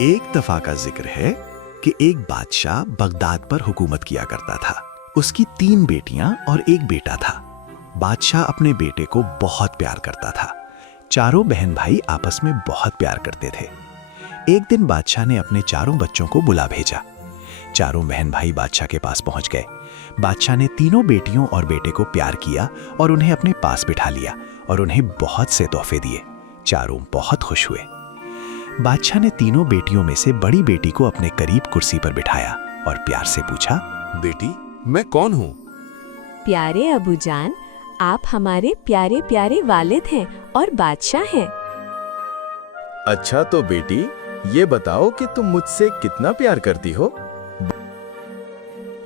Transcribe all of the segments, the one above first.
एक दफा का जिक्र है कि एक बादशाह बगदाद पर हुकूमत किया करता था। उसकी 3 बेटियां और एक बेटा था। बादशाह अपने बेटे को बहुत प्यार करता था। चारों बहन भाई आपस में बहुत प्यार करते थे। एक दिन बादशाह ने अपने चारों बच्चों को बुला भेजा। चारों बहन भाई बादशाह के पास पहुंच गए। बादशाह ने तीनों बेटियों और बेटे को प्यार किया और उन्हें अपने पास बिठा लिया और उन्हें बहुत से तोहफे दिए। चारों बहुत खुश हुए। बादशाह ने तीनों बेटियों में से बड़ी बेटी को अपने करीब कुर्सी पर बिठाया और प्यार से पूछा, बेटी, मैं कौन हूँ? प्यारे अबूजान, आप हमारे प्यारे प्यारे वालिद हैं और बादशाह हैं। अच्छा तो बेटी, ये बताओ कि तुम मुझसे कितना प्यार करती हो?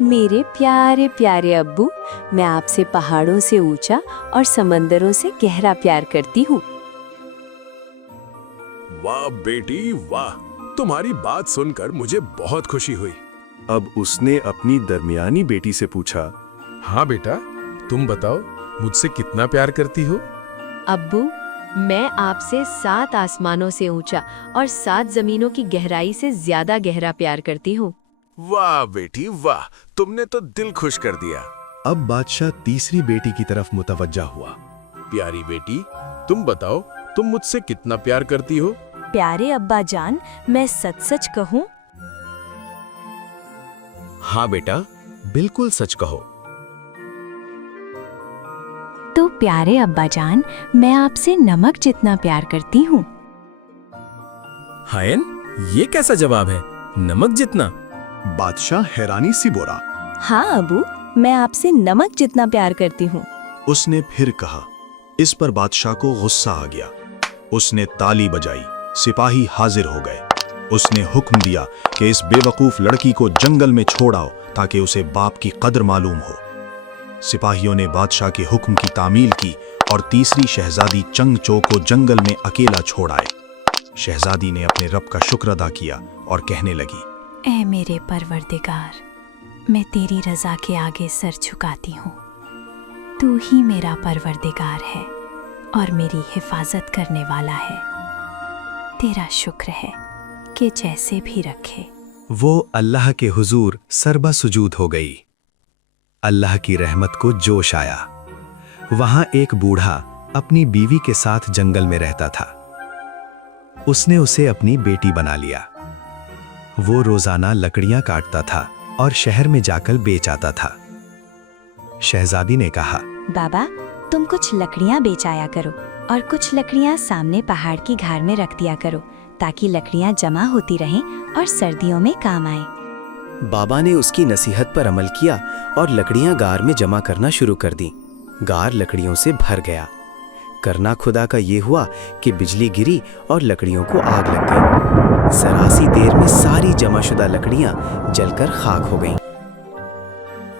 मेरे प्यारे प्यारे अब्बू, मैं आपसे पहाड़ों से ऊंचा और समंदरों से गहरा प्यार करती हूँ। वाह बेटी वाह, तुम्हारी बात सुनकर मुझे बहुत खुशी हुई। अब उसने अपनी दरमियानी बेटी से पूछा, हाँ बेटा, तुम बताओ मुझसे कितना प्यार करती हो? अब्बू, मैं आपसे 7 आसमानों से ऊंचा और 7 जमीनों की गहराई से ज्यादा गहरा प्यार करती हूँ। वाह बेटी वाह, तुमने तो दिल खुश कर दिया। अब बादशाह तीसरी बेटी की तरफ मुतवज्जा हुआ। प्यारी बेटी, तुम बताओ तुम मुझसे कितना प्यार करती हो? प्यारे अब्बा जान, मैं सच सच कहूँ? हाँ बेटा, बिल्कुल सच कहो। तो प्यारे अब्बा जान, मैं आपसे नमक जितना प्यार करती हूँ। हायन, ये कैसा जवाब है? नमक जितना? बादशाह हैरानी सी बोला। हाँ अबू, मैं आपसे नमक जितना प्यार करती हूँ। उसने फिर कहा। इस पर बादशाह को गुस्सा आ गया। उसने ताली बजाई। सिपाही हाजिर हो गए। उसने हुक्म दिया कि इस बेवकूफ लड़की को जंगल में छोड़ आओ ताकि उसे बाप की कदर मालूम हो। सिपाहियों ने बादशाह के हुक्म की तामील की और तीसरी शहजादी चंगचो को जंगल में अकेला छोड़ आए। शहजादी ने अपने रब का शुक्र अदा किया और कहने लगी, ऐ मेरे परवरदिगार, मैं तेरी रजा के आगे सर झुकाती हूँ। तू ही मेरा परवरदिगार है और मेरी हिफाजत करने वाला है। तेरा शुक्र है कि जैसे भी रखे। वो अल्लाह के हुजूर सरबा सुजूद हो गई। अल्लाह की रहमत को जोश आया। वहां एक बूढ़ा अपनी बीवी के साथ जंगल में रहता था। उसने उसे अपनी बेटी बना लिया। वो रोजाना लकड़ियां काटता था और शहर में जाकर बेच आता था। शहजादी ने कहा, बाबा, तुम कुछ लकड़ियां बेच आया करो और कुछ लकड़ियां सामने पहाड़ की घार में रख दिया करो ताकि लकड़ियां जमा होती रहें और सर्दियों में काम आए। बाबा ने उसकी नसीहत पर अमल किया और लकड़ियां गार में जमा करना शुरू कर दी। गार लकड़ियों से भर गया। करना खुदा का ये हुआ कि बिजली गिरी और लकड़ियों को आग लग गई। जरा सी देर में सारी जमाशुदा लकड़ियां जलकर खाक हो गईं।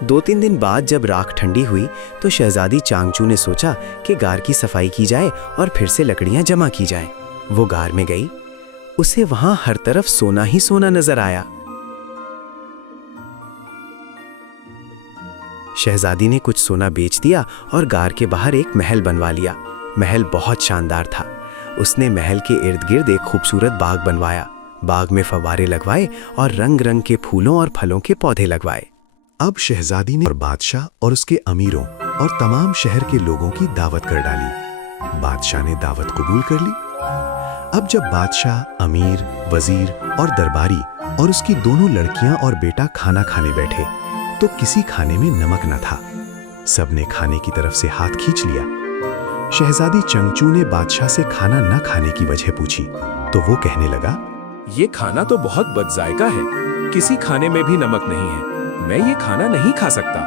2-3 दिन बाद जब राख ठंडी हुई तो शहजादी चांगचू ने सोचा कि गार की सफाई की जाए और फिर से लकड़ियां जमा की जाएं। वो गार में गई। उसे वहां हर तरफ सोना ही सोना नजर आया। शहजादी ने कुछ सोना बेच दिया और गार के बाहर एक महल बनवा लिया। महल बहुत शानदार था। उसने महल के इर्द गिर्द एक खूबसूरत बाग बनवाया। बाग में फव्वारे लगवाए और रंग रंग के फूलों और फलों के पौधे लगवाए। अब शहजादी ने बादशाह और उसके अमीरों और तमाम शहर के लोगों की दावत कर डाली। बादशाह ने दावत कबूल कर ली। अब जब बादशाह, अमीर, वजीर और दरबारी और उसकी दोनों लड़कियां और बेटा खाना खाने बैठे तो किसी खाने में नमक न था। सबने खाने की तरफ से हाथ खींच लिया। शहजादी चंगचू ने बादशाह से खाना न खाने की वजह पूछी तो वो कहने लगा, ये खाना तो बहुत बदजायका है। किसी खाने में भी नमक नहीं है। मैं ये खाना नहीं खा सकता।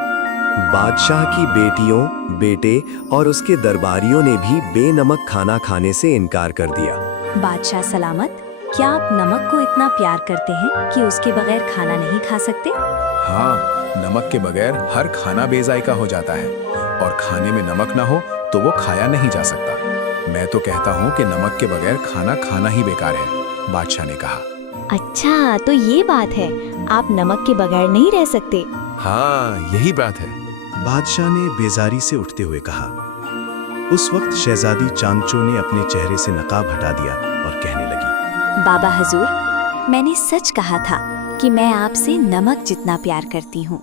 बादशाह की बेटियों, बेटे और उसके दरबारियों ने भी बेनमक खाना खाने से इनकार कर दिया। बादशाह सलामत, क्या आप नमक को इतना प्यार करते हैं कि उसके बगैर खाना नहीं खा सकते? हाँ, नमक के बगैर हर खाना बेजायका हो जाता है और खाने में नमक ना हो तो वो खाया नहीं जा सकता। मैं तो कहता हूँ कि नमक के बगैर खाना खाना ही बेकार है, बादशाह ने कहा। अच्छा, तो ये बात है, आप नमक के बगैर नहीं रह सकते। हाँ, यही बात है। बादशाह ने बेजारी से उठते हुए कहा। उस वक्त शहजादी चांगचो ने अपने चेहरे से नकाब हटा दिया और कहने लगी, बाबा हजूर, मैंने सच कहा था कि मैं आपसे नमक जितना प्यार करती हूँ।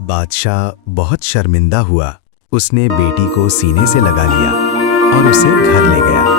बादशाह बहुत शर्मिंदा हुआ। उसने बेटी को सीने से लगा लिया और उसे घर ले गया।